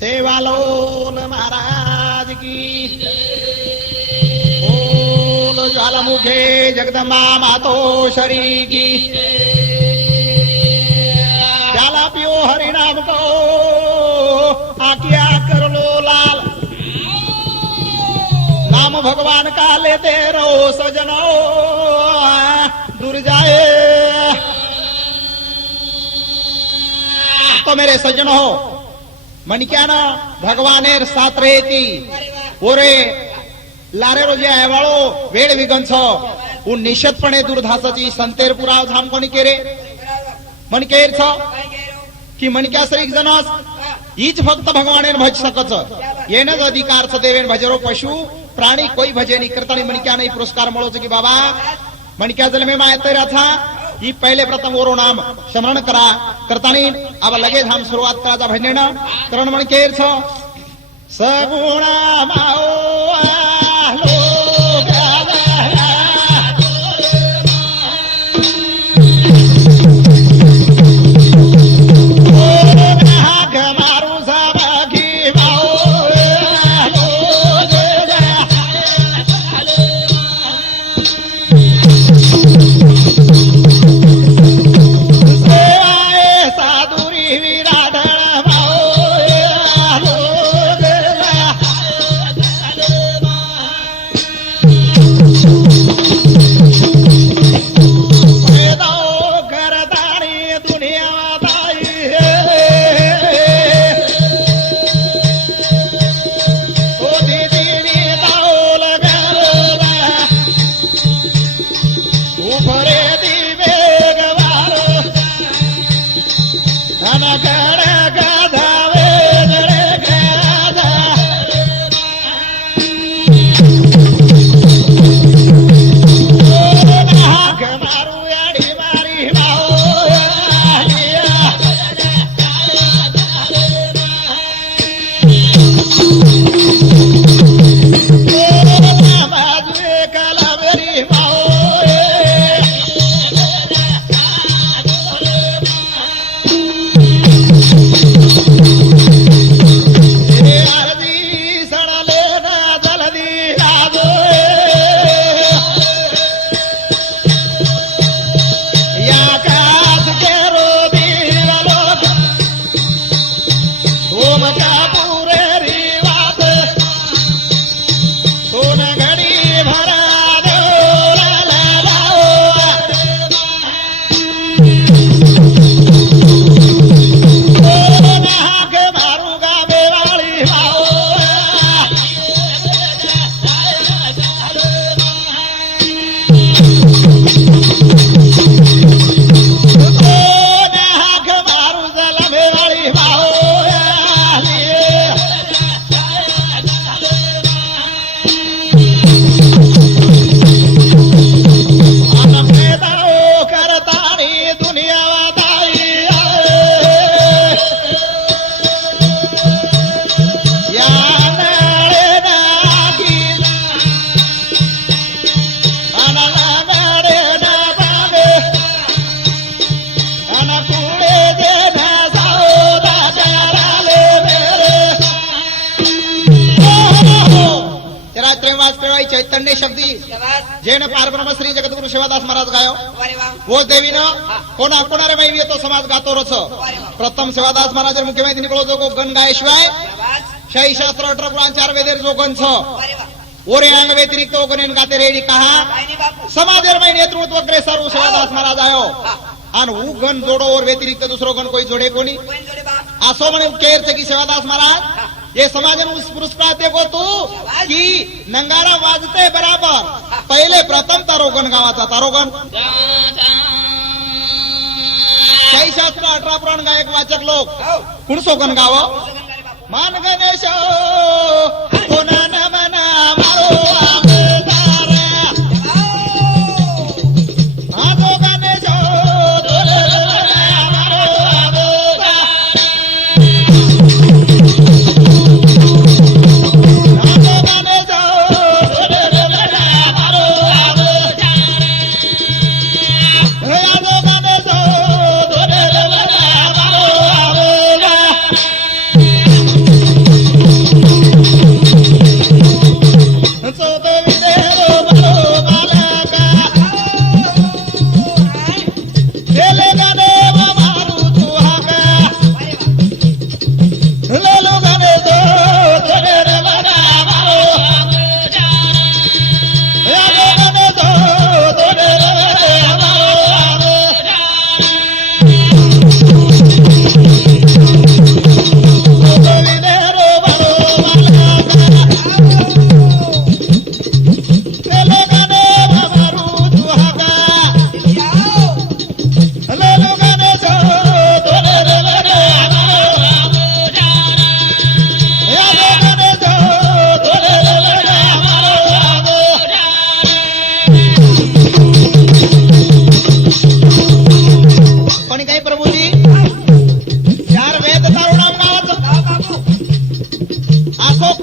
सेवालोल महाराज की बोल ज्वालामुखे जगदम्बा मातोश्वरी की प्याला पियो हरिनाम को आकिया कर लो लाल नाम भगवान का लेते रहो सजनो दूर जाए तो मेरे सज्जन हो मणक्यानं भगवानेर साथ रहेती ओरे लारे रोजे आयवाळो वेळ विगंछ उ निश्चितपणे दुर्धासाची संतेर पुराव धाम कोणी केरे मणकेर छ की मणक्या सरीक जनस हीच फक्त भगवानेर भज सकच येनच अधिकार छ देवेन भजरो पशु प्राणी कोई भजे नहीं करता नहीं मणक्या नहीं पुरस्कार मळो छ की बाबा मणक्या जन्मे माय तेरा था ही पहले प्रथम ओरो नाम स्मरण करा करतानी अब लगे हम शुरुआत करा भजनेनं करण मणकेर छ सगुणा माओ चैतन्य शब्दी जेन पारब्रह्म श्री जगद्गुरु शिवादास महाराज गायो वो देवीनं कोणा कोणारे माहिती येतो समाज गातो रोच प्रथम शिवादास महाराज मुख्य माहिती निकलो जो गण गायशिवाय शाही शास्त्र 18 पुराण 4 वेदेर जो गण छ ओरे अंग व्यतिरिक्त गणेन गाते रेडी कहा समाजेर माहिती नेतृत्व अग्रेसर शिवादास महाराज आयो आणि उ गण जोडो और व्यतिरिक्त दुसरो गण कोई जोडे कोणी असो म्हणे केर की शिवादास महाराज ये समाज उस पुरस्कार देखो तू कि नंगारा वाजते बराबर पहले प्रथम तारोगण गावाचा तारोगण काही शास्त्र 18 पुराण गायक वाचक लोक कुणसो गण गाव मान गणेश कोणा नमना मारो आमदार आजो गणेश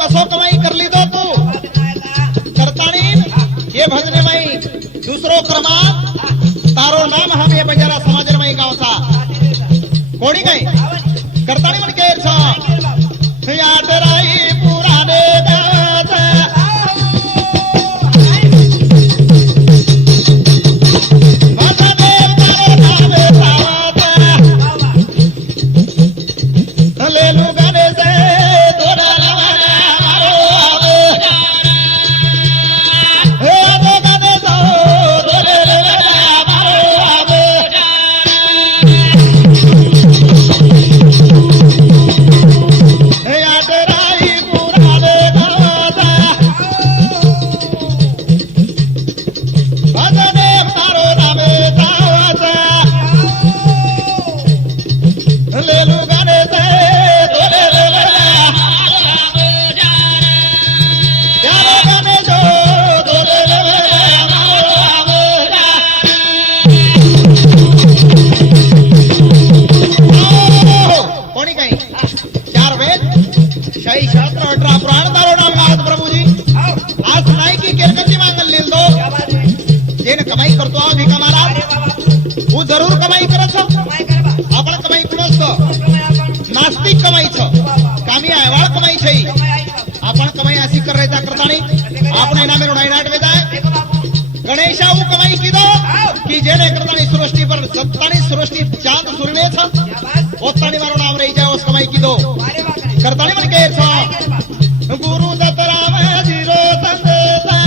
कसो कमाई कर ली दो तू करतानी ये भजने में दुसरो क्रमांक तारो नाम हम ये बंजारा समाज में गावचा कोणी काय करतानी म्हण के छ या डराई पुराने गावाचा नास्तिक कमाईचं कामी आयवाळ कमाई छै आपण कमाई अशी करायचा करतानी आपण एना मेरो नाईनाट वेदाय गणेशा उ कमाई कीदो की जेने करतानी सृष्टि पर सत्तानी सृष्टि चांद सूर्य छ ओतानी मारो नाम रही जाय उस कमाई कीदो करतानी मन के छ गुरु दत्त राम जीरो संदेशा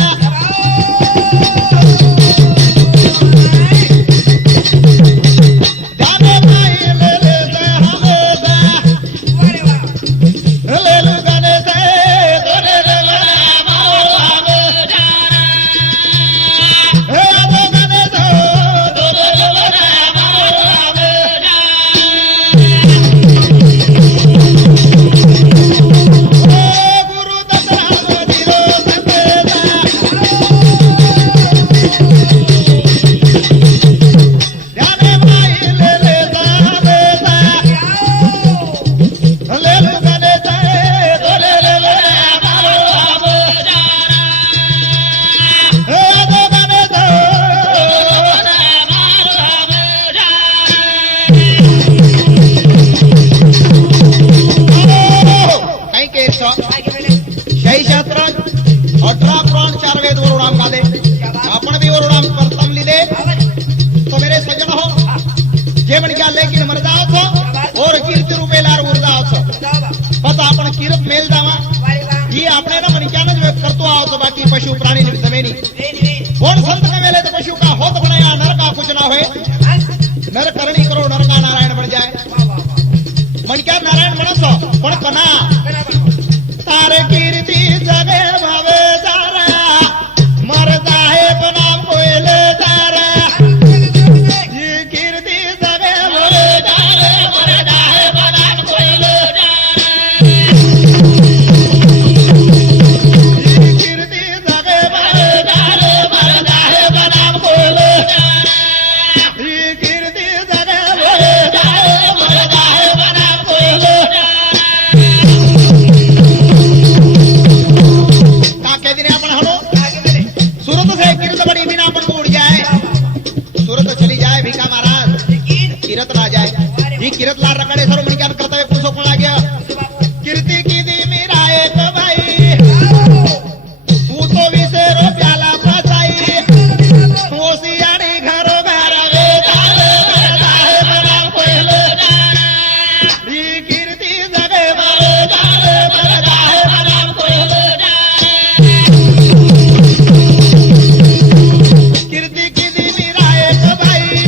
पशु प्राणी जमेनी कोण संत ने मेले तो पशु का होत बनाया नर का कुछ ना होए नर करणी करो नर का नारायण बन जाए मन क्या नारायण बनसो पण कना तारे कीर्ति जगे भावे तारा मर जाए बनाम कोयले तारा ये कीर्ति जगे भावे तारा मर जाए बनाम कोयले किरत लाल रकडे सर्व म्हणजे कर्तव्य पुरुषो पण लाग्या कीर्ती की दी मेरा एक भाई तू तो विसेरो प्याला बसाई ओसियानी घरो घर वे तारे बरदा है बना पहले दी कीर्ति जगे मारे तारे बरदा है बना पहले कीर्ति की दी मेरा एक भाई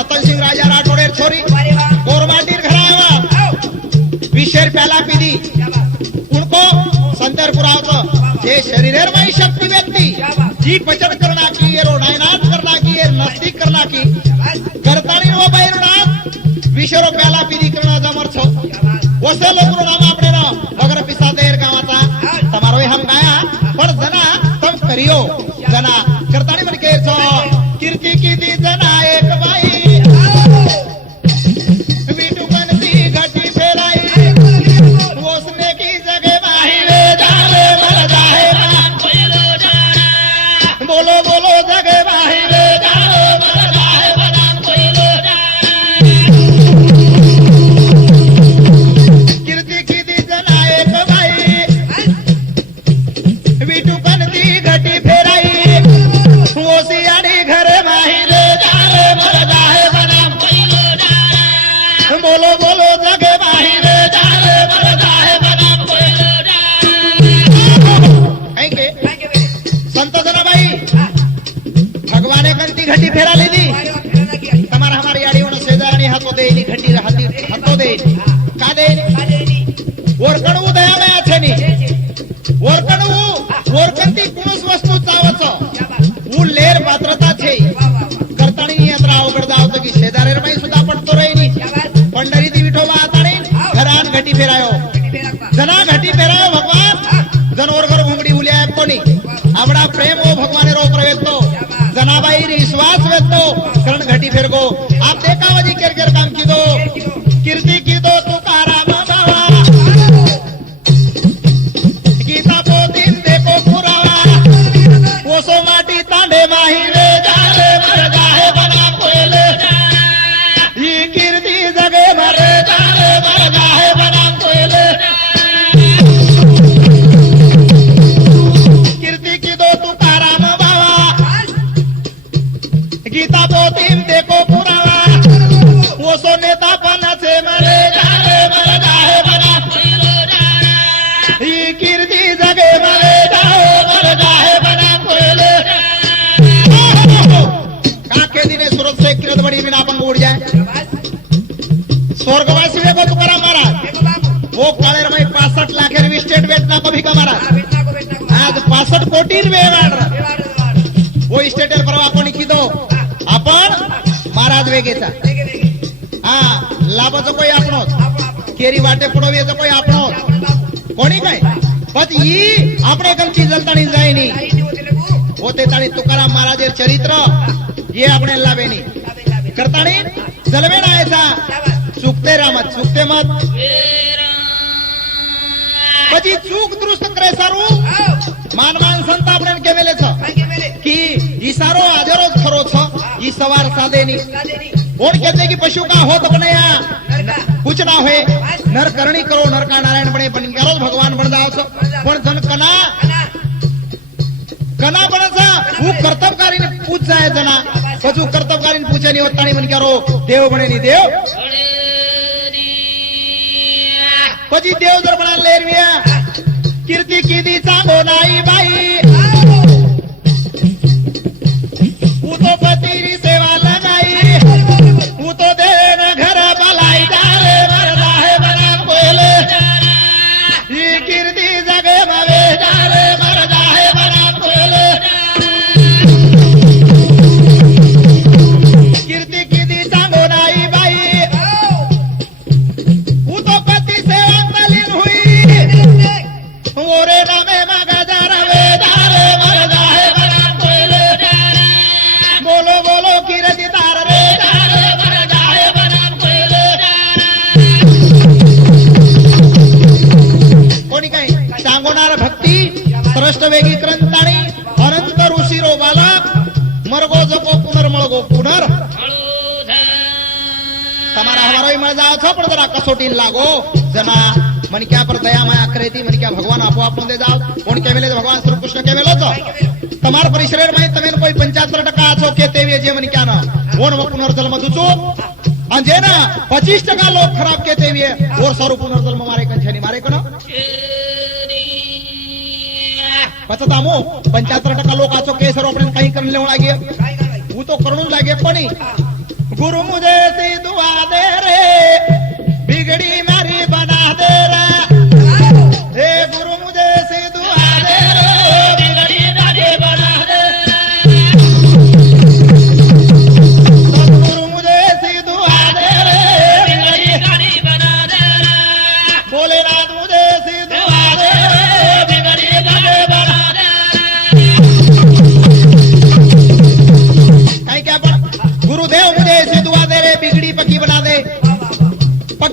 रतन सिंह राजा राठोडे छोरी गोरमाटीर घरा विशेर प्याला पीदी उनको संतरपुरावत जे शरीरेर में शक्ति व्यक्ति जी पचन करना की ये रोनायनाथ करना की ये नस्तिक करना की करतानी वो बैरनाथ ईश्वरो प्याला पीधी करणं जमर छो वसे लोकरो नाम આપણે નો વગર પિસા દેર ગાવાતા તમારો હમ ગાયા પણ જના તમ કર્યો જના કરતાણી મને કે છો કીર્તિ કીધી જના એક ભાઈ વીટુ બનતી ઘટી ફેરાઈ ઓસને की जगह माही वे जावे मर जाहे कोयलो जाना बोलो बोलो जगह माही वे जावे मर जाहे बदाम कोयलो कीर्ति कीधी जना एक भाई वीटू बनती घटी फेराई ओसियाड़ी घरे माही वे जावे मर जाहे बदाम कोयलो जाना बोलो बोलो जगह माही वे जावे मर जाहे बदाम कोयलो संत जनाबाई भगवाने कंती घटी फेरा लीधी તમારા અમારી આડીઓનો સેજાની હાથો દેની ઘટી હાથી હાથો દે કા દે ઓરકણવું દયામાં છે ની ઓરકણતી કુણસ વસ્તુ ચાવછ હું લેર પાત્રતા છે કરતાણી યાત્રા આવગડ જાવ તો की शेजारेर माई सुद्धा पडतो रे नी पंढरी दी विठोबा आताणी घरान घटी फेरायो जना घटी फेरायो भगवान जनवर घर घुंगडी उल्या कोणी आवडा प्रेम हो भगवाने रो प्रवेतो जनाबाई विश्वास वेतो करण घटी फेरगो आप देखा वजी केर केर काम कीदो कीर्ति कीदो तुकाराम बाबा गीता पोतीन देखो पुरावा ओसो माटी तांडे माही वे जावे मर जाहे बना कोयले ही कीर्ति जगे मरे जावे मर जाहे बना कोयले कीर्ति कीदो तुकाराम बाबा गीता पोतीन देखो पुरावा ओसो नेता पनाचे मरे जावे मर जाहे बना कोयलो ही कीर्ति जगे मरे जावे मर जाहे बना कोयले काके दिने सूरत से किरत बड़ी बिना पंग उड़ जाए स्वर्गवासी वे को तुकाराम महाराज वो कालेर में 65 लाख री स्टेट बेचना कभी का महाराज आज 65 कोटी वे वो स्टेटर परवा कोणी कीदो आपण महाराज वेगेचा हा लाभाचं कोई आपणोच केरी वाटे पुडवीचं कोई आपणोच कोणी काय पण ही આપણે ગમતી જલતાણી જાય ની હોતે તાણી तुकाराम महाराज चरित्र ये આપણે लावेनी करताणी जलवे नायचा चुकते रामत चुकते मत પછી ચૂક દૃષ્ટ કરે સારું માનવાન સંત આપણે કેવેલે છે की ईसारो आजरोज खरो छ ई सवार सादेनी कोण कहते कि पशु का होत बनया कुछ ना होए नर करणी करो नर का नारायण बने बन करो भगवान बन जाओ छ पण जन कना कना बनसा वो कर्तव्यकारी ने पूछ जाए जना पशु कर्तव्यकारी ने पूछे नहीं होतानी मन करो देव बने नहीं देव પછી દેવ દરબાર લેરવિયા કીર્તિ કીધી ચાંગો નાઈ બાઈ હું તો પતિની સેવા લગાઈ હું તો દેવ ઘર બલાઈ ડાલે મરદા હે બના કોયલે ઈ કીર્તિ જગે મવે ડાલે મરદા હે બના કોયલે કીર્તિ કીધી ચાંગો નાઈ બાઈ હું તો પતિ સેવા તલીન હુઈ ઓરે નામે માગા જારવે ડાલે મરદા હે બના કોયલે बोलो बोलो कीर्ति तार रे रे वर जाए बना कोयले कोणी काय सांगोनार भक्ती श्रेष्ठ वेगी क्रंताणी अनंत ऋषीरो बालक मरगो जको पुनर्मळगो पुनर તમારા હવારોય મળ જાવ છો પણ જરા કસોટી લાગો जना मन क्या पर दया माया करेती मन क्या भगवान आपो आपनो दे जाओ कोण केवेले भगवान श्री कृष्ण केवेलो तो તમાર પરિશ્રેર માં તમે કોઈ 75% આછો કે તેવી જે મને ક્યાં ના ઓણ પુનર્જન્મ દુચો અને ના 25% લોક ખરાબ કે તેવી ઓર સારું પુનર્જન્મ મારે કંછની મારે કોનો પછતામો 75% લોક આછો કે સરો આપણે કઈ કરી લેવા લાગે હું તો કરણું લાગે કોની गुरु मुझे सी दुआ दे रे बिगड़ी मारी बना दे रे हे गुरु मुझे सी दुआ दे रे बिगड़ी मारी बना दे गुरु मुझे सी दुआ दे रे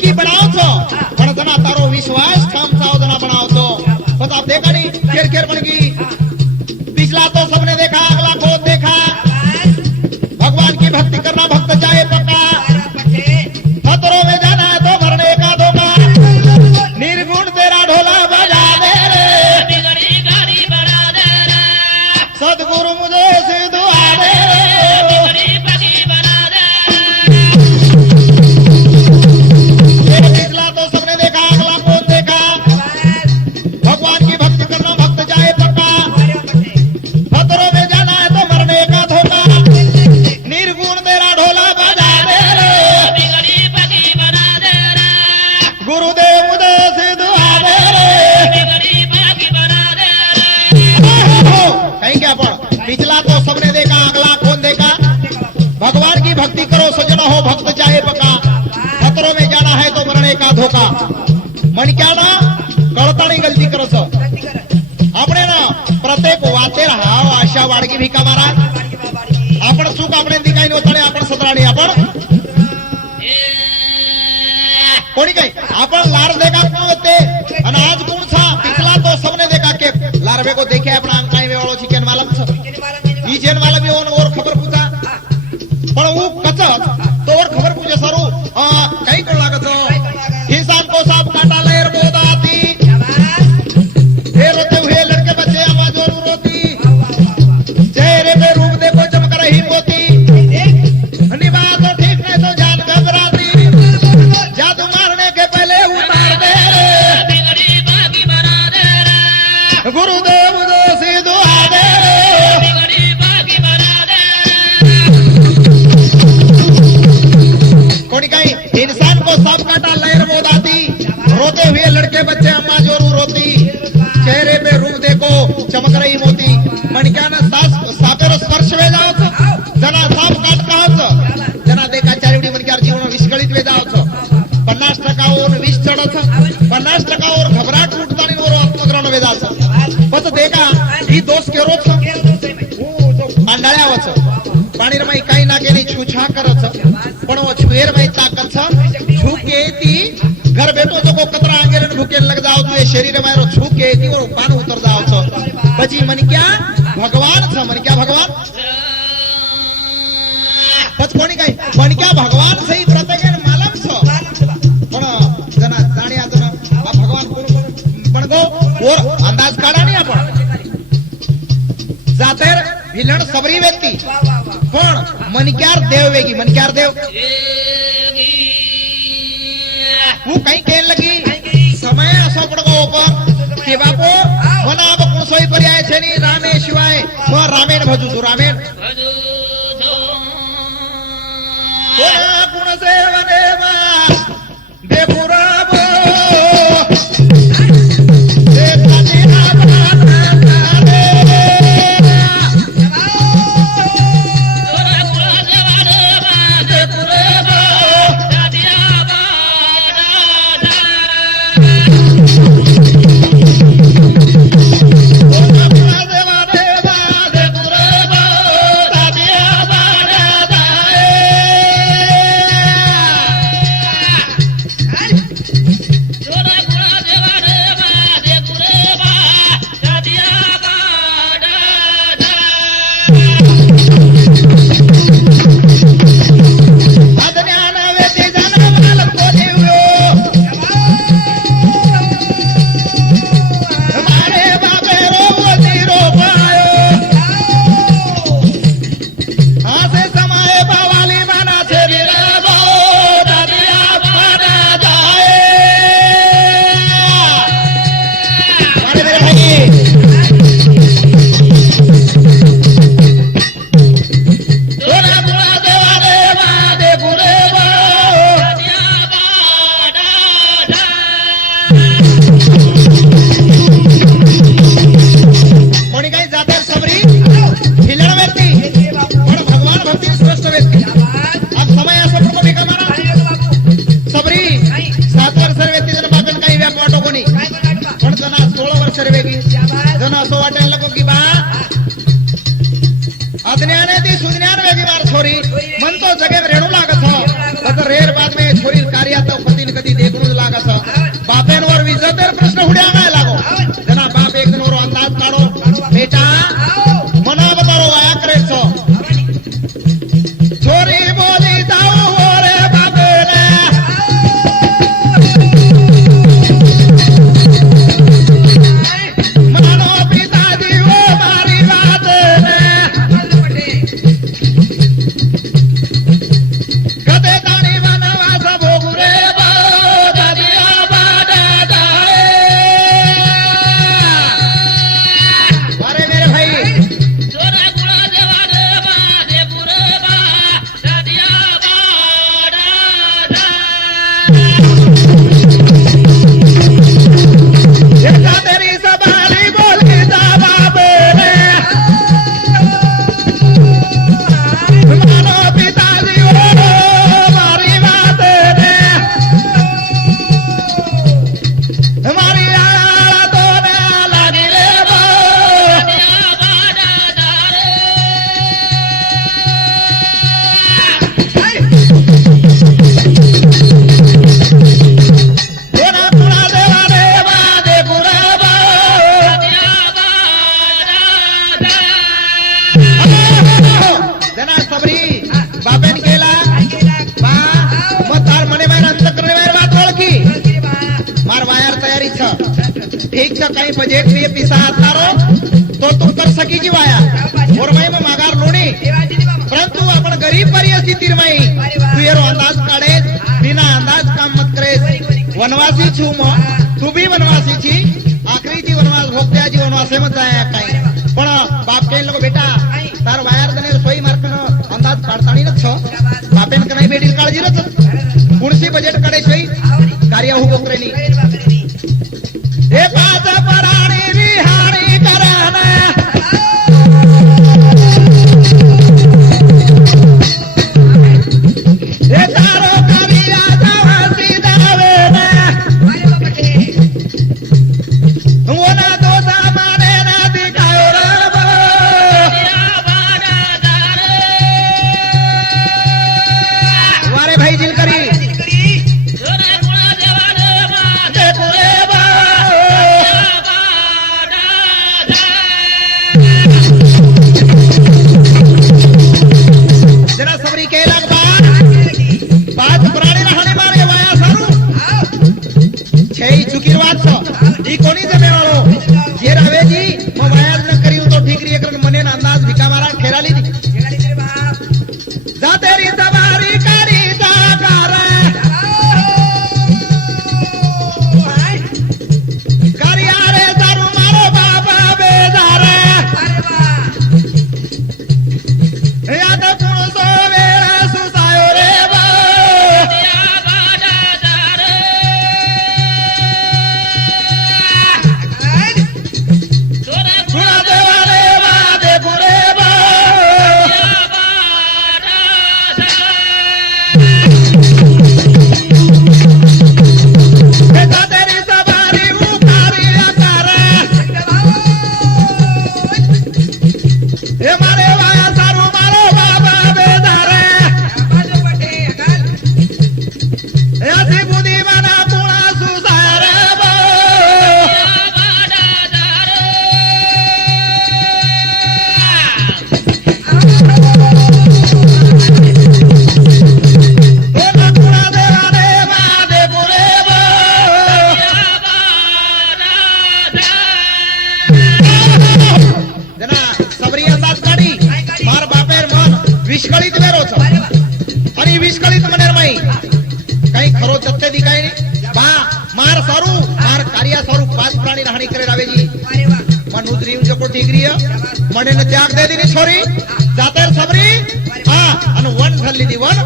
नक्की बनावचो पण जना तारो विश्वास ठामचाओ जना बनावचो बस आप देखा नहीं खेर खेर बन गई पिछला तो सबने देखा अगला खुद देखा भगवान की भक्ति करना भक्त जाए पक्का खतरों में जाना है तो मरने का धोखा निर्गुण तेरा ढोला बजा दे रे बिगड़ी गाड़ी बढ़ा दे रे सदगुरु मुझे सिधुआ दे रे बिगड़ी पगी बना दे ये पिछला तो सबने देखा अगला खुद देखा भगवान की भक्ति करना भक्त जाए पक्का खतरों में जाना है तो मरने का धोखा निर्गुण तेरा ढोला बजा दे रे बिगड़ी पगी बना दे रे गुरुदेव मुझे सिधुआ दे रे बिगड़ी पगी बना दे रे कहीं क्या पढ़ पिछला तो सबने देखा अगला कौन देखा भगवान की भक्ति करो सजना हो भक्त चाहे पका खतरों में जाना है तो मरने का धोखा मन क्या ना कळता नाही गलती करत આપણે ना प्रत्येक वातेर हाव आशा वाडगी भिका मारा आपण चूक આપણે दिखाई नव्हतळे आपण सतराणी आपण कोणी काही आपण लार देखा कोण होते आणि आज कोण सा पिछला तो सबने देखा के लारवे को देखे आपण अंकाई वेवाळो चिकन मालम छ ई जेन वाला भी ओन और खबर पूछा पण वो कच तो और खबर पूछे सरू काही कोण लागत इंसान को सांप काटा लहर बोद आती हे रोते हुए लड़के बच्चे आवाज और रोती चेहरे पे रूप देखो चमक रही मोती निभा तो ठीक नहीं तो जान घबराती जादू मारने के पहले उतार दे रे बिगड़ी पगी बना दे रे गुरुदेव दो सिधुआ दे रे बिगड़ी पगी बना दे कोणी काही इंसान को सांप काटा लहर बोद आती रोते हुए लड़के बच्चे अम्मा जोरू रोती चेहरे पे रूप देखो चमक रही मोती मणक्यानं सापेर स्पर्श वे जावच जना साप काट कावच जना देखा चारिवडी मणक्यार जीवन विस्कळीत वे जावच 50% ओर विष चढच 50% ओर घबराट उठतानी ओर आत्मग्रहण वे जावच बस देखा ही दोष केरोच मांडाळ्यावच पाणी रमाई काही ना केली छुछा करच पण वो छुएर माई ताकत छ छुके ती घर बैठो जो को कतरा आंगेरन भूके लग जाओ तो ये शरीर मारो छुके ती और पान उतर जाओ छ પછી मन क्या भगवान छ मन क्या भगवान पछ कोणी काही मन क्या भगवान सही प्रत्येक मालम छ पण जना जाणी आता ना भगवान कोण पण गो और अंदाज काढा नाही आपण जातेर विलण सबरी व्यक्ती पण मनक्यार देव वेगी मनक्यार देव वो कहीं कहने लगी समय असो पड़गो ऊपर के बापो मना अब कोण सोई पर्याय छे नी रामे शिवाय मो रामेण भजू तू रामेण भजू जो कोणा गुण सेवने मा देपुराबो देखाती आबा रे तोरा गुळा जवान बादे पुरेबो दादिया बादा कोणा गुण देवा देवा देपुराबो दादिया बाडा दाए तोरा गुळा जवान बादे पुरेबा दादिया बादा ज्ञान वेती जनमाल को देवो हमारे बापे रोवती रोपायो हासे समाये बावाली माना से विराबो दादिया पाना जाए मारे मेरे भाई तोरा गुणा देवा देवा दे गुरेबो दादिया बादा कोणी काही जाते सबरी हिलण व्यक्ती पण भगवान भक्ती श्रेष्ठ व्यक्ती आज समय असं प्रभू भिका मारा सबरी 7 वर्ष व्यक्ती जण बागन काही व्याप वाटो कोणी पण जना 16 वर्ष वेगळी जण असं वाटायला नको की बा अज्ञाने ती सुज्ञान वेगळी मार छोरी मन तो जगे में रेणू लागत हो रेर बाद में छोरी कार्यात पतीन कधी इंच काही बजेट लिए पिसा तारो तो तुम कर सकी जी वाया और मैं मागार लोणी परंतु आपण गरीब परिस्थिती माई तू येरो अंदाज काढे बिना अंदाज काम मत करे वनवासी छू मो तू भी वनवासी छी आखरी जी वनवास भोगत्या जी वनवासे मत जाया काही पण बाप के लोग बेटा तार वायर दने सोई मार्कन अंदाज काढतानी न छो बापेन कनाई बेडील काळजी रच कुणसी बजेट काढे सोई कार्य हो बोकरेनी हे पाच पराणी रिहाणी कराना हे तारो करिया जावासी दावेना वना दोसा माने ना दिखायो रब वारे भाई जिल करी जरा सबरी के लाग पाच प्राणी राहणे मारे वाया सारू छई चुकीर वाच ई कोणी जमे वाळो जे रावेजी मो वाया न करियो तो ठीकरी एकरन मने ना अंदाज भिका मारा खेराली दी जा तेरी सवारी करी जा कर करिया रे सारू मारो बाबा बेदार या तो कुण सो वेळा सुसायो रे बा गुणा देवा रे बा दे गुरे बा हे जा तेरी सवारी उखारी कर हे मारे वाया सारू मारो बाबा बेदार याची बुधी मना पुणा सुसार बा पुणा देवा रे बा दे गुरे बा जना सबरी अंदाज काढी मार बापेर मन विस्कळीत वेरो छ आणि विस्कळीत मनेर माई काही खरो तथ्य दिखाय नाही बा मार सारू मार कार्या सारू पाच प्राणी राहणी करे रावेजी मन उजरी जको टिगरीय मने न त्याग दे दिनी छोरी जातर सबरी हा आणि वन झाली दी वन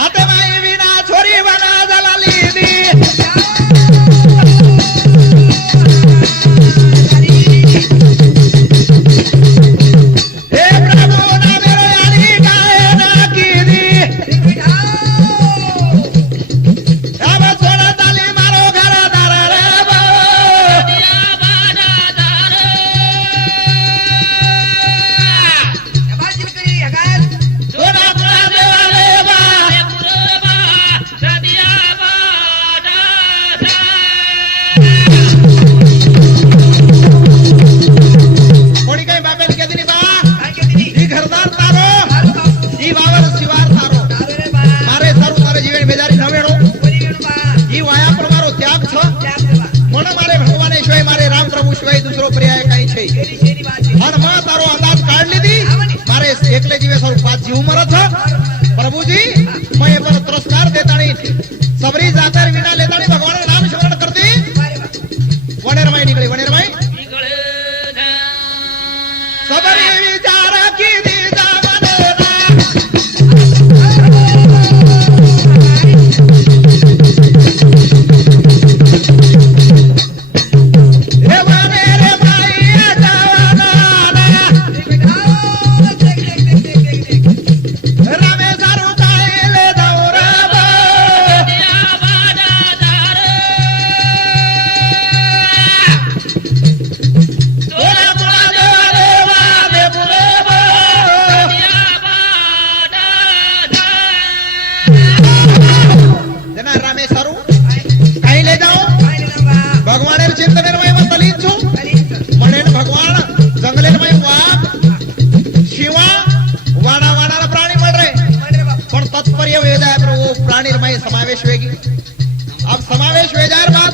हाते माई विना छोरी बना जलाली दी हे प्रभु ना मेरो यानी गाय ना की दी अब सोना ताली मारो घर दार रे बा सोना गुणा देवा रे बा कोणी काही बापेन के दिनी बा ही घरदार तारो ही वावर शिवार तारो मारे सारू तारे जीवन बेजारी न वेणो ही वाया पर मारो त्याग छ मन मारे भगवान शिवाय मारे राम प्रभु शिवाय दूसरो पर्याय काही छै और मां तारो अंदाज काढ लीधी मारे एकले जीवे सारू पाच जीव मरत छ प्रभुजी मैं पर पुरस्कार देताणी सबरी जातर विना लेताणी भगवान नाम स्मरण करती वनेर माई निकली वनेर माई सबरी विचार की दी जावनेरा हे माने रे माई जावना रामे सारू कायले दौरा बा सोना गुणा देवा रे बा दे गुरे बा जना रामे सारू काही ले जाओ भगवान चिंतनेर में तलीन छु मनेन भगवान जंगलेर में वाघ शिवा वाणा वाणा प्राणी मळ रे पण तत्पर्य वेद आहे प्रभु प्राणी में समावेश वेगी अब समावेश वे जाहिर बात,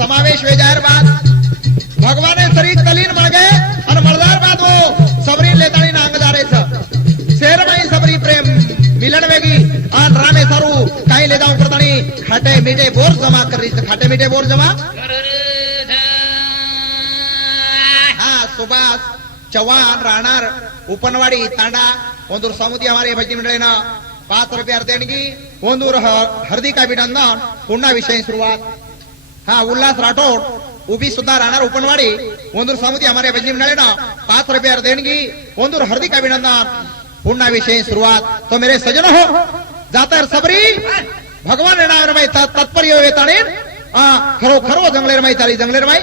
समावेश वे जाहिर बात भगवाने शरीर तलीन मळ गए और मळदार बात वो सबरी लेतानी नांग जारे छ शेर में सबरी प्रेम मिलन वेगी और रामे सारू काई ले जाऊं करतानी खाटे मीठे बोर जमा कर रही छ खाटे मीठे बोर जमा हाँ सुभाष चव्हाण राहणार उपनवाडी तांडा ओंदूर समुदी हमारे भजी मंडळीनं 5 रुपया देणगी ओंदूर हर्दी अभिनंदन पुन्हा विषय सुरुवात हा उल्हास राठोड उभी सुद्धा राहणार उपनवाडी ओंदूर समुदी हमारे भजी मंडळीनं 5 रुपया देणगी ओंदूर हार्दिक अभिनंदन पुन्हा विषय सुरुवात तो मेरे सजन हो जातर सबरी भगवान येणार माई तात्पर्य येताने खरो खरो जंगलेर माई चाली जंगलेर माई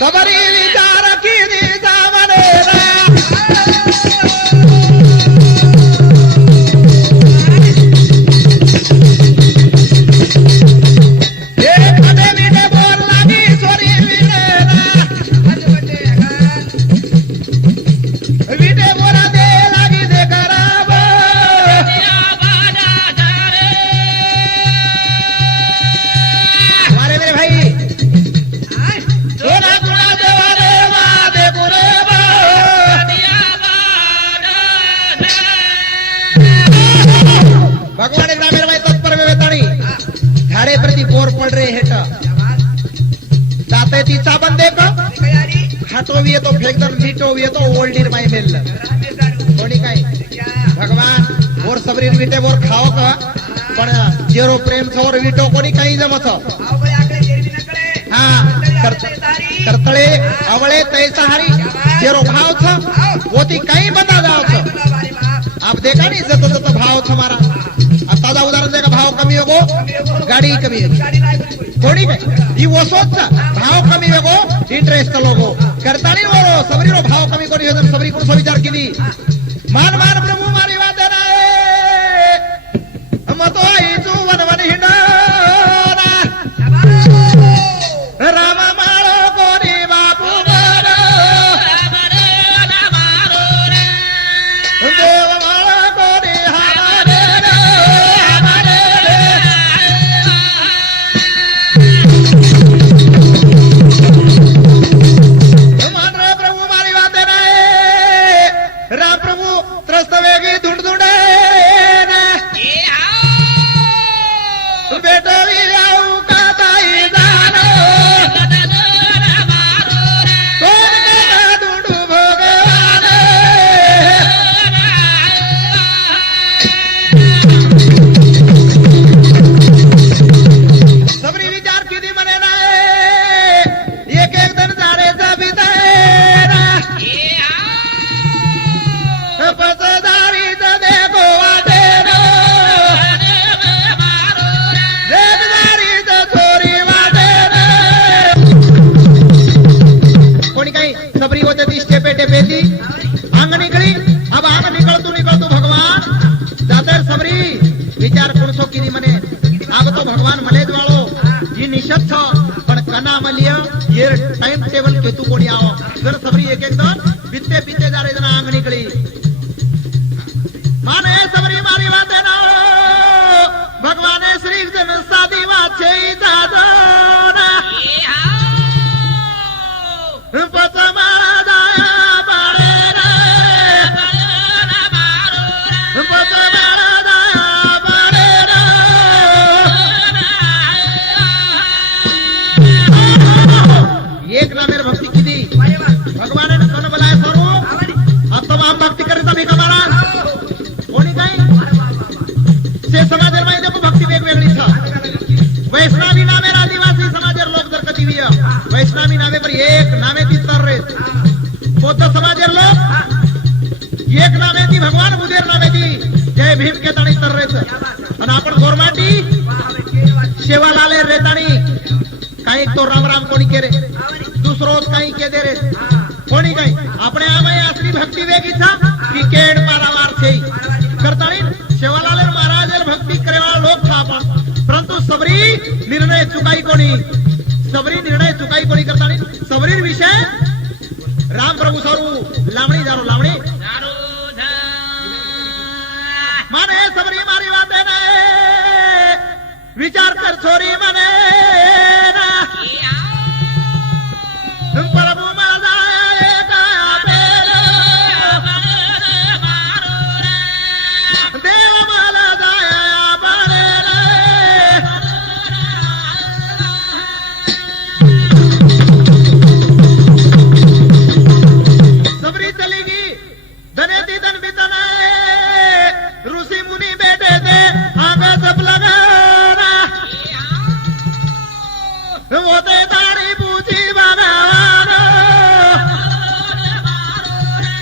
सबरी विचार की जावने तो फेकदर मीठो ये तो ओल्डीर माई मेल कोणी काय भगवान और सबरी विटे बोर खाओ का पण जेरो प्रेम छोर विटो कोणी काही जमत हाँ करतळे आवळे तैसा हारी जेरो भाव था वो ती काही बता जाओ था आप देखा नहीं जत जत भाव था हमारा अब ताजा उदाहरण देगा भाव कमी होगो गाड़ी कमी कोणी काय ही वो सोचता भाव कमी होगो इंटरेस्ट लोगो करता नहीं वो सबरी रो भाव कमी कोणी होतं सबरी कोण सो विचार केली मान मान प्रभु मारी वात नाही मतो आई तू वन वन हिंडा राम माळो कोणी बापू देव माळो कोणी माने सबरी मारी बातें नहीं विचार कर छोरी म्हणे ना प्रभू मला एका देव मला जाया बाणे सबरी चली गी धने ती धन बितन ऋषी मुनी बेटे थे आगा सब लगाना होते दाढ़ी पूछी भगवान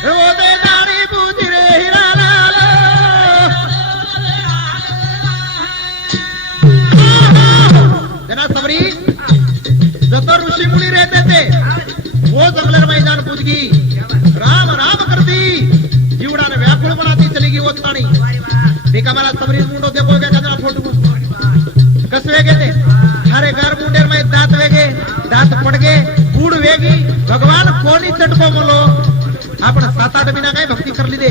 होते दाढ़ी पूछी रे हीरा लाल जना सबरी जतो ऋषि मुनी रहते थे वो जंगलर मैदान पूछ गई राम राम करती जीवड़ा ने व्याकुल बनाती चली गई वो ताणी देखा मला सबरी मुंडो देखो क्या कहना फोटो कस वेगे थे हरे घर मुंडेर में दांत वेगे दांत पड़ गए बूढ़ वेगी भगवान कोणी चटको बोलो आपण 7-8 महीना काय भक्ती करली दे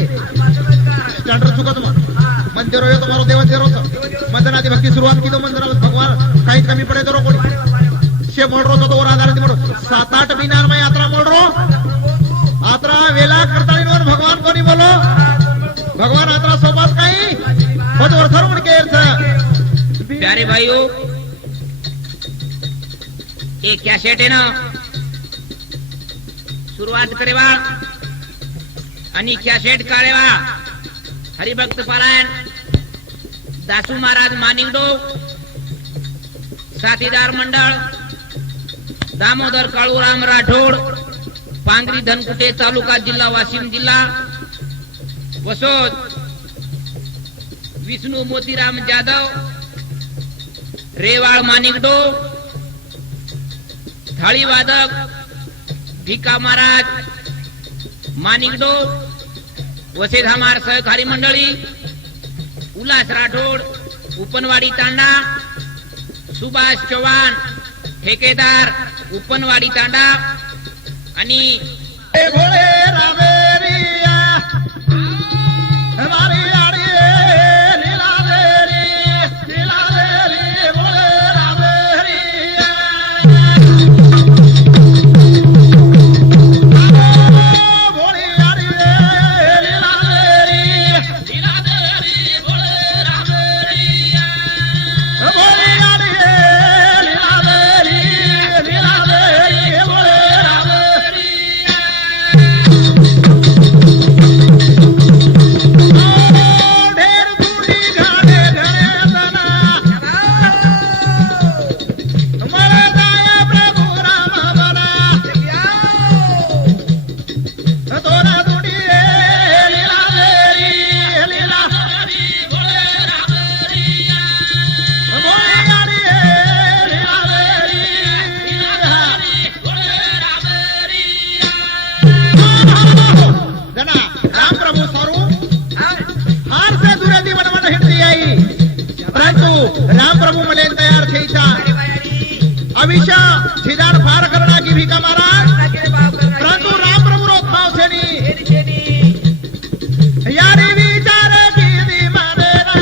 स्टँडर्ड चुकत मग मंदिरो येतो मारो देव देरोच मंदनाची भक्ती सुरुवात की तो मंदिराला भगवान काही कमी पडे तो कोणी शे मोडरो तो वर आधारित मोडो 7-8 महीना में यात्रा मोडरो यात्रा वेला करताळी वर भगवान कोणी बोलो भगवान यात्रा सोबत काही होत वर ठरवून केर प्यारे भाइयों ये क्या सेट है ना शुरुआत करेवा आणि क्या सेट करेवा हरिभक्त पारायण दासू महाराज मानिंगडो साथीदार मंडळ दामोदर काळूराम राठोड पांगरी धनकुटे तालुका जिल्हा वाशिम जिल्हा वसोद विष्णू मोतीराम जाधव रेवाळ मानिकडो थाळी वादक भिका महाराज मानिकडो वसेद हमार सहकारी मंडळी उल्हास राठोड उपनवाडी तांडा सुभाष चव्हाण ठेकेदार उपनवाडी तांडा आणि भोळे रामेरिया हमारी आड़ी लीला देरी भोळे रामेरिया भोळे आड़ी लीला देरी भोळे रामेरिया भोळे आड़ी लीला देरी भोळे राम प्रभु मले तैयार थी अविशा छिदार पार करना की भी महाराज परंतु राम प्रभु रो भाव से यारी विचार की दी मानेरा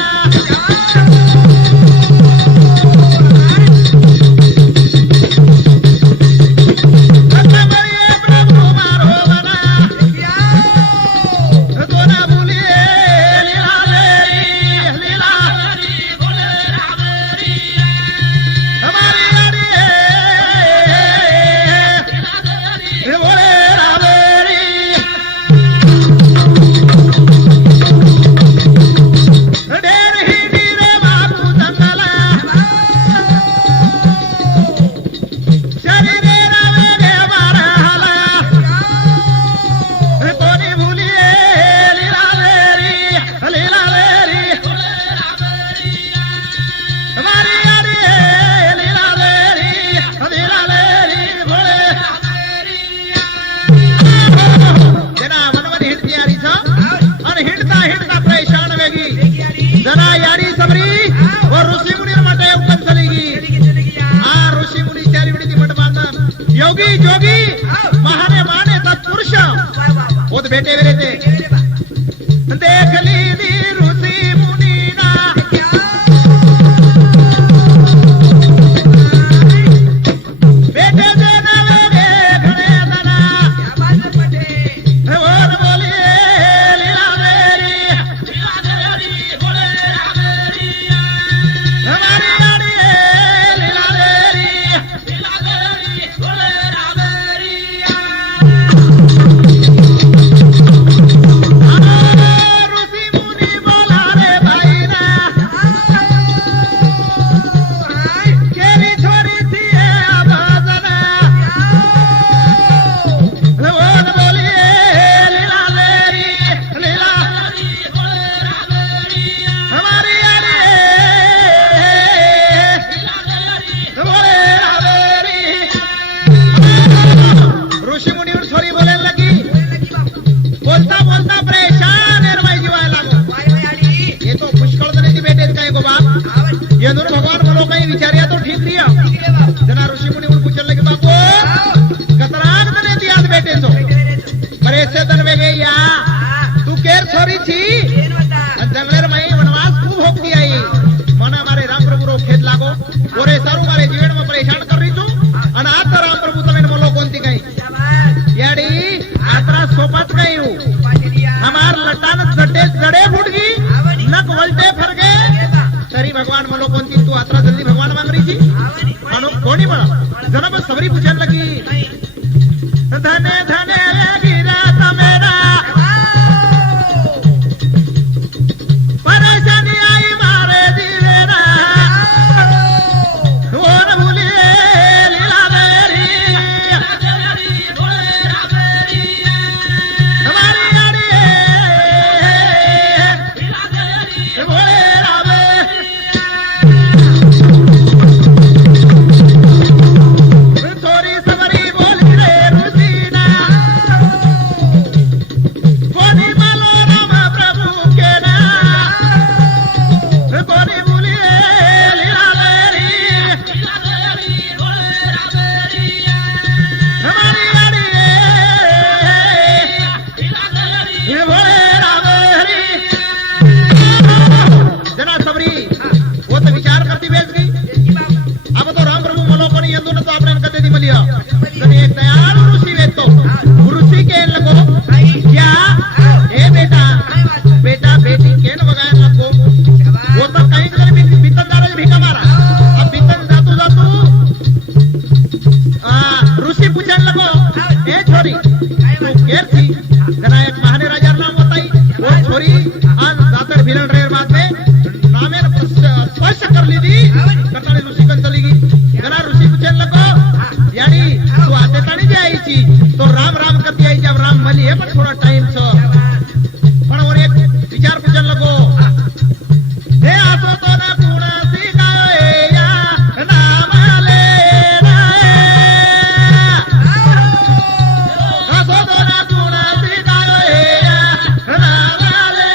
प्रभु मारो बना तो ना भूलिए लीला लीला हमारी योगी जोगी महाने माने तत्पुरुष ओद बेटे वेरे ते देख ली दी ऋषि मुनि ना जनाब सबरी पूछने लगी धने धने गिरा मेरा परेशानी आई मारे दीवेरा वो न भूलिए लीला मेरी हमारी यारी भोले रावे थोड़ी सबरी बोली रे रुसीना कोनी मालो राम प्रभु के ना कोनी भूलिए लीला मेरी हमारी यारी भोले रावे जना सबरी वो तो विचार करती बेच गई अब तो राम प्रभु मनोपणी ಎಂದು तो आपने कदे दी मलिया तने एक दयालु ऋषि वे तो ऋषि के लगो क्या ए बेटा बेटा बेटी के न बगाए लगो वो तो कहीं कर बीतन दारा भीखा मारा अब बीतन जातू जातू ऋषि पूछने लगो ए छोरी तू केर थी जना एक महाने राजा नाम बताई वो छोरी आज जातर भिलन रे बाद में नामे स्पर्श कर ली थी करताने ऋषि कन चली गई जना ऋषि पूछने लगो यानी तू आते तानी जे आई थी तो राम राम करती आई जब राम मली है पर थोड़ा टाइम छ पण और एक विचार पूछने लगो हे आसो तो ना गुण सिखाए या नाम ले आसो तो ना गुण सिखाए या नाम ले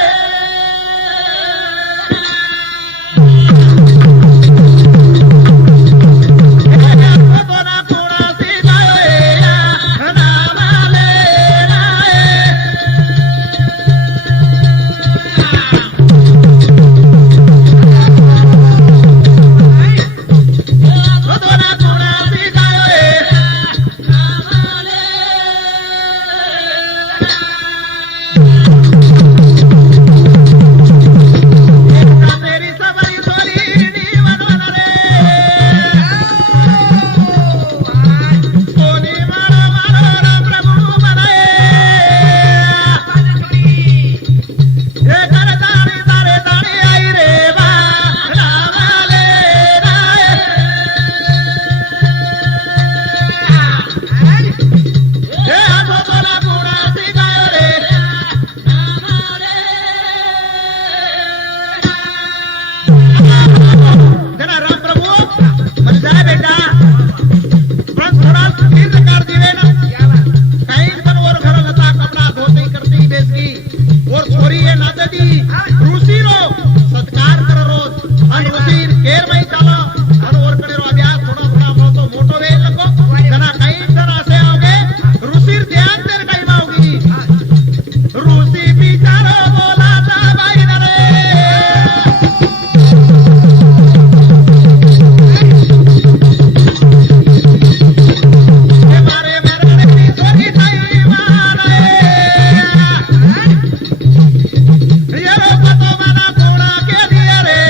मेरी सबरी सोरी जीवन रे सोनी मारो मारो राम प्रभु मनाए ये कर दानी तारे दानी आई रे बा राम ले राए ये आसो बोला गुणा सिखायो रे जना राम प्रभु मन जाए बेटा पण थोड़ा तीन कर दिवे ना कहीं पण और घर लता कपड़ा धोती करती बेसकी और छोरी ये ना दी ऋषि रो सत्कार कर रोज अन ऋषि केर मई चालो अन और करे रो अभ्यास थोड़ा थोड़ा मोटो वे लगो जना कहीं जना से आओगे ऋषि ध्यान तेरे कहीं माओगी ऋषि बिचारो बोला था भाई रे मारे मेरे रे सोरी ताई मारे ये रो पतो मना कोड़ा के दिए रे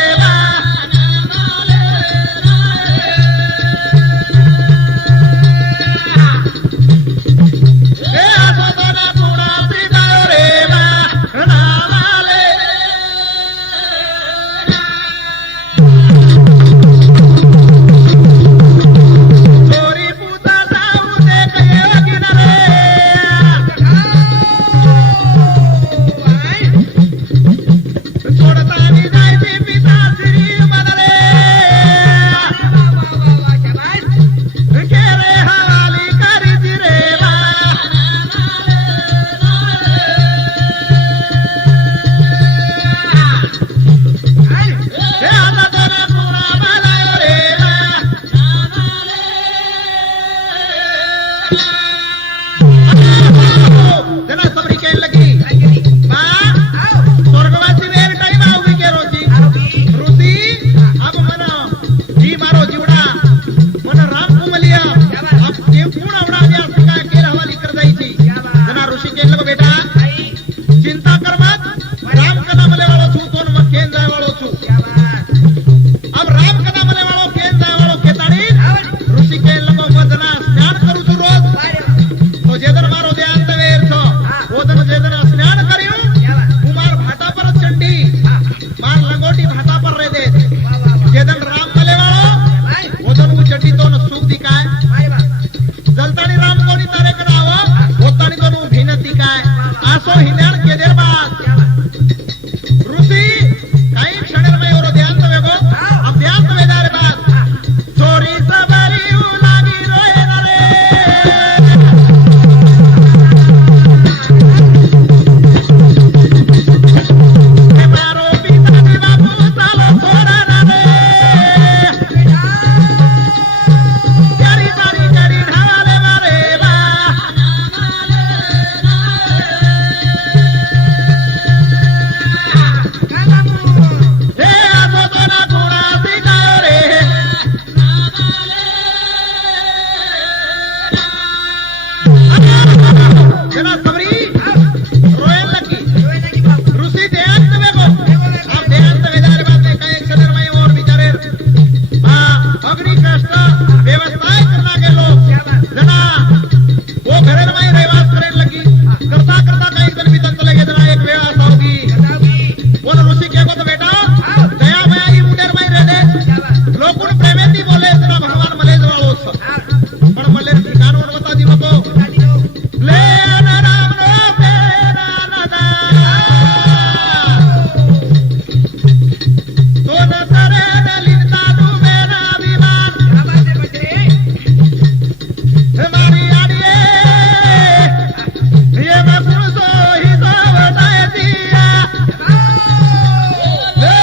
मार लंगोटी भाता पर रे दे जेदन राम कले वाळो ओदन उचटी तो न सुख दिकाय जलतानी राम कोणी तारे करावं ओतानी तो नु भिनती काय आसो हिंदण केदेर बाद ऋषी काही क्षणेर में ओरो ध्यान तवे गो अब ध्यान तवे दारे बाद चोरी सबरी लागी रोए रे हे मारो पिता नी बाबू सालो छोड़ा ना रे करी करी करी ढाले मारे बा हे आसो तो ना गुणा सिकायो रे जरा सबरी रोयन लगी ऋषि ध्यान तवे को अब ध्यान तवे दारे बात में कई क्षणेर में और विचारे अग्नि कष्ट व्यवस्थाएं करना के लोग जना वो घरेर में रहवास करे लगी करता करता कई दिन बीतन चले गए जना एक वेळा सावगी बोल ऋषि के को तो बेटा दया माया ही मुंडेर में रह दे लोकुन प्रेमेती बोले जना भगवान मले जवाळोस पण मले ठिकाण वर बता दिलो तो ले राम नो मेरा नदा तो न करे न लिनता तू मेरा विमान हमारी आड़िए ये मैं पुरुषो ही सब बताए दिया ले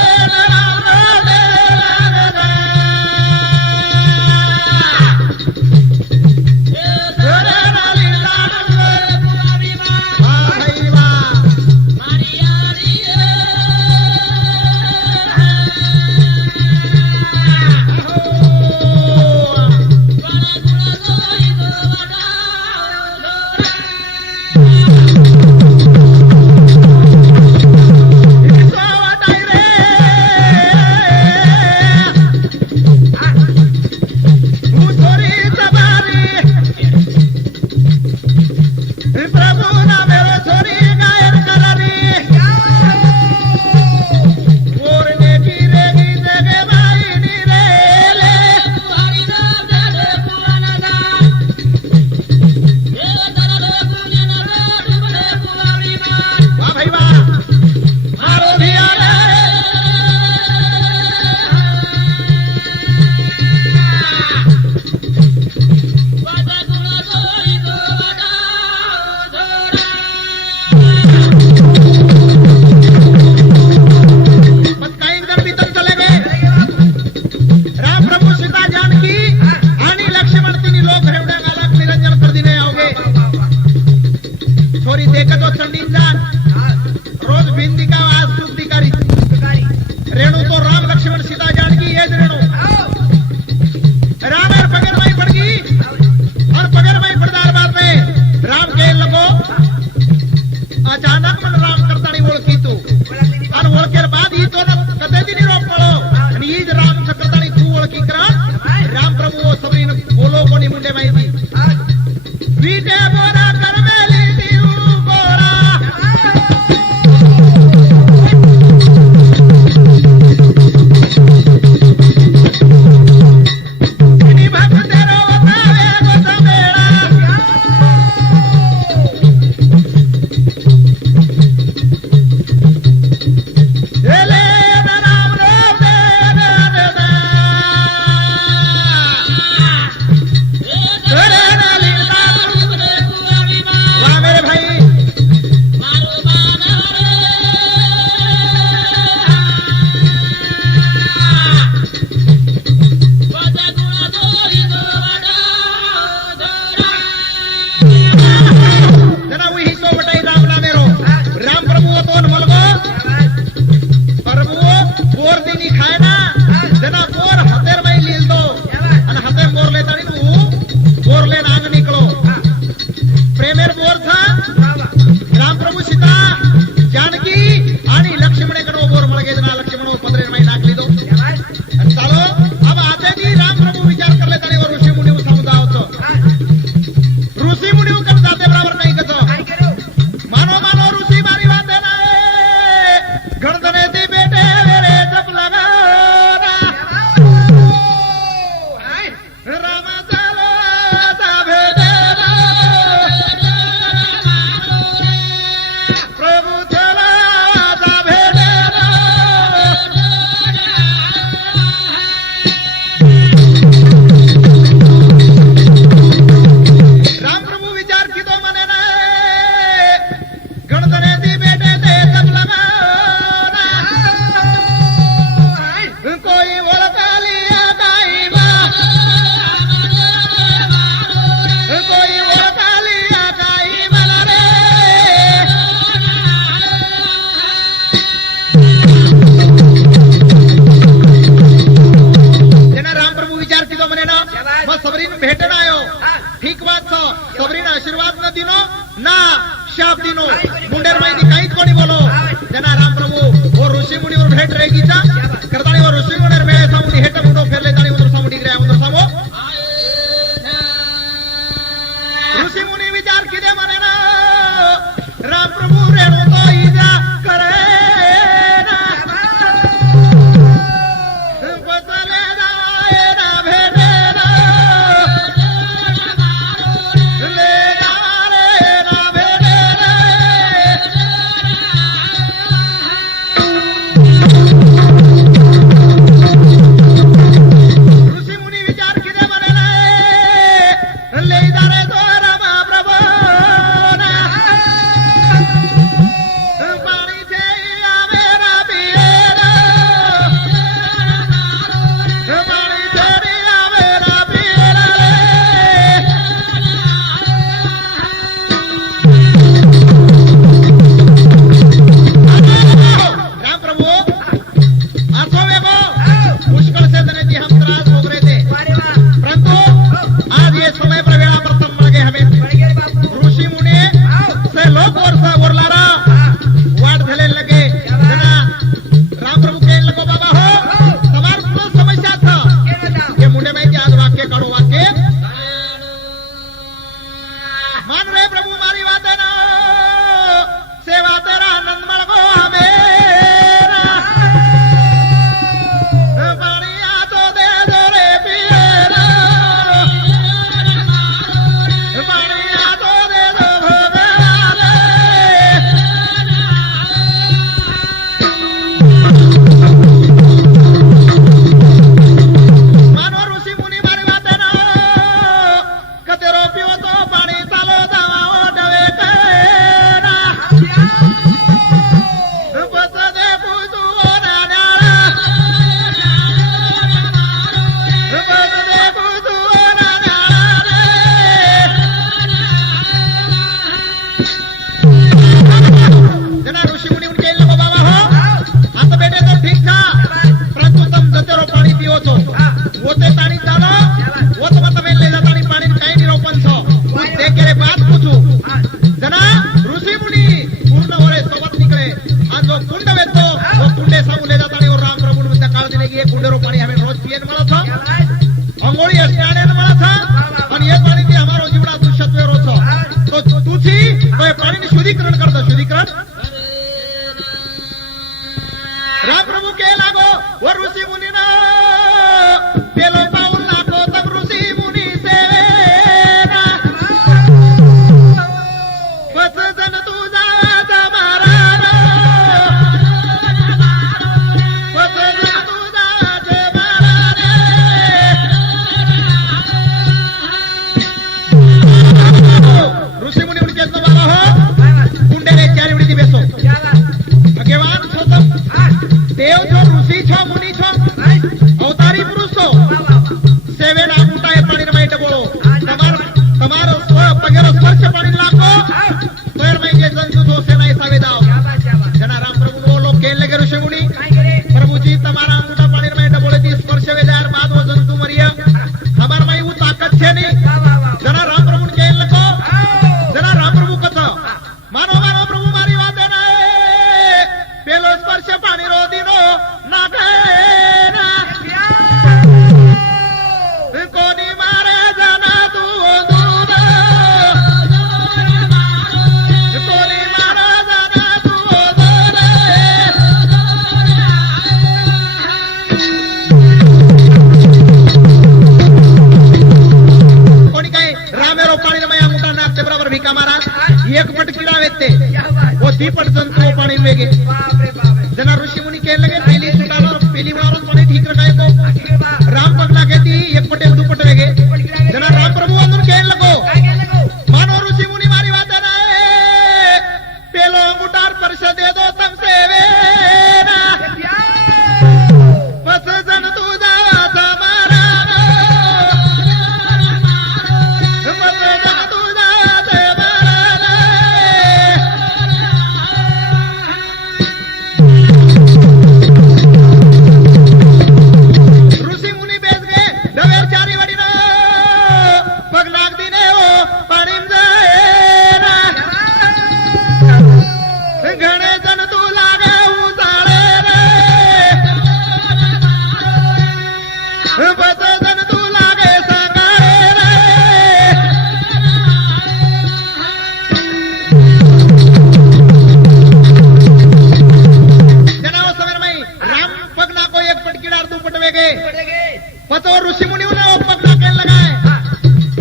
भेट रेगीचा करतानी व ऋषी मुनीर मेळे सामुडी हेट मुंडो फेरले तानी उंदर सामुडी गिरे उंदर सामो ऋषी मुनी विचार किदे म्हणे ना राम प्रभू रेणू तो इजा करे ना बदले जाए ना भेटे ना ले जाए ना भेटे ना ऋषी मुनी विचार किदे म्हणे ना ले जा रे तो रामा प्रभू ना पाणी थे आवे ना पिए ना पाणी थे आवे ना पिए ना राम प्रभु आसो वेगो मुश्किल से तने जी हम त्रास भोग रहे थे परंतु आज ये समय पर वेळा प्रथम मिल गए हमें ऋषी मुनी से लोग ओरलारा वाट झाले लगे जना राम प्रभु के लगो बाबा हो तमार कुल समस्या था ये मुंडे में के आज वाक्य काढो वाक्य मान रे प्रभु मारी बात है ना सेवा तेरा आनंद मल गो हमेरा पानी आ तो दे दो रे पिएरा पानी आ तो दे दो भगवान मानो ऋषी मुनी मारी बात है ना कतेरो पियो तो पाणी चालो जावा डवे केना बस दे पूजू ना नाळा बस दे पूजू ना नाळा जना ऋषी मुनी उनके इन लोगों बाबा हो आता बेटे तो ठीक था परंतु तुम जतेरो पाणी पियो छो वो ते ताणी चालो वो तो मत में ले जा ताणी पाणी काही नहीं रोपन छो ते केरे बात पूछू जना ऋषी मुनी पूर्ण वरे सोबत निकले आज जो कुंड वेतो वो कुंडे सामू ले जातानी और राम प्रभु ने काळ दिले की ये कुंडेरो पाणी हमें रोज पियन मला था अंगोळी असण्याने मला था आणि हे पाणी ती हमारो जीवना दुष्टत्व रो छो तो तुझी तो हे पाणी शुद्धीकरण करता शुद्धीकरण राम प्रभु के लागो वो ऋषी मुनी ना पेलो पाऊल लागो तब ऋषी मुनी से ना बस जन तुझा जमारा बस जन तुझा जमारा ऋषी मुनी उनके तो बाबा हो कुंडे ने चारी उड़ी बेसो भगवान छो तब देव छो ऋषि छो मुनि छो अवतारी पुरुष छो सेवेना मुटा ए पाणी में डबोळो તમારો પગેરો સ્પર્શ પાણી લાગો તોર में जे जंतु छो से नहीं सावे दाव जना राम प्रभु बोलो के लगे ऋषि मुनि प्रभु जी तुम्हारा मुटा पाणी में डबोळे ती स्पर्श वेदार बाद वो जंतु मरिया हमार में वो ताकत छे नहीं जना राम प्रभु के लगो जना राम प्रभु कथा मानो मानो प्रभु मारी बात है ना पेलो स्पर्श पाणी रो दीनो ना कहना वेगे पतो ऋषि मुनि ने वो पकड़ा के लगाए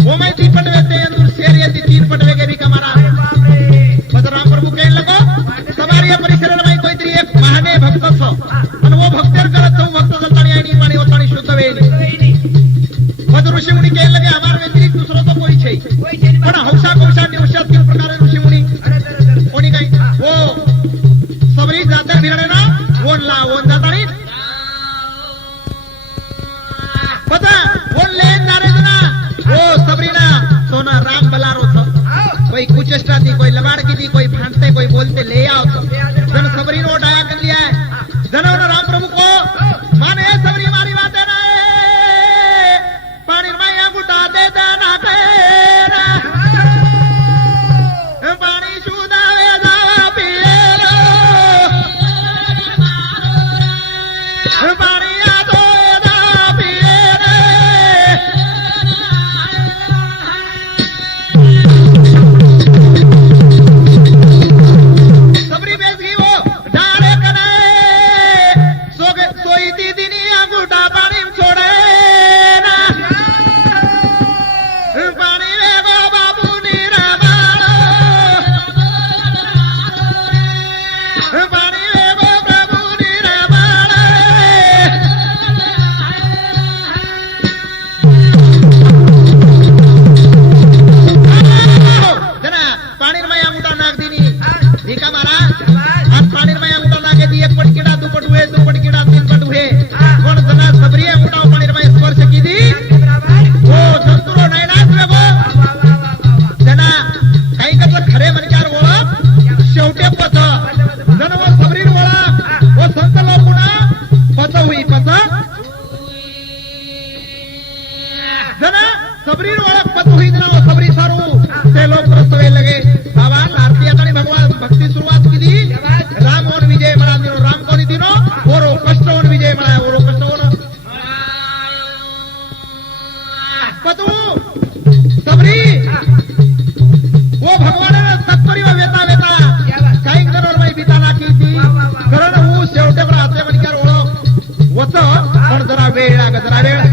वो मैं 3 पट वेते अंदर शेर ये 3 पट वेगे भी कमारा पतो राम प्रभु के लगो सवारी परिसर में कोई तरी एक महाने भक्त छो और वो भक्तर करत तो भक्त जलताणी आई पाणी ओताणी शुद्ध वेली पतो ऋषि मुनि के लगे हमार व्यतिरिक्त दूसरो तो कोई छे पण हौसा कौशा निवशा 3 प्रकार ऋषि मुनि कोणी काय वो सबरी जाते फिरणे ना ओन जाताणी पता वो ले नारे जना वो सबरीना सोना राम बलारो था कोई कुचेष्टा थी कोई लबाड़की थी कोई फांसते कोई बोलते ले आओ तो जन सबरी ने उठाया कर लिया है जनो ने राम प्रभु को माने सबरी मारी बातें ना पानी में या गुटा दे देना तेरा पानी शुदा वे जावा पिए पानी वेळ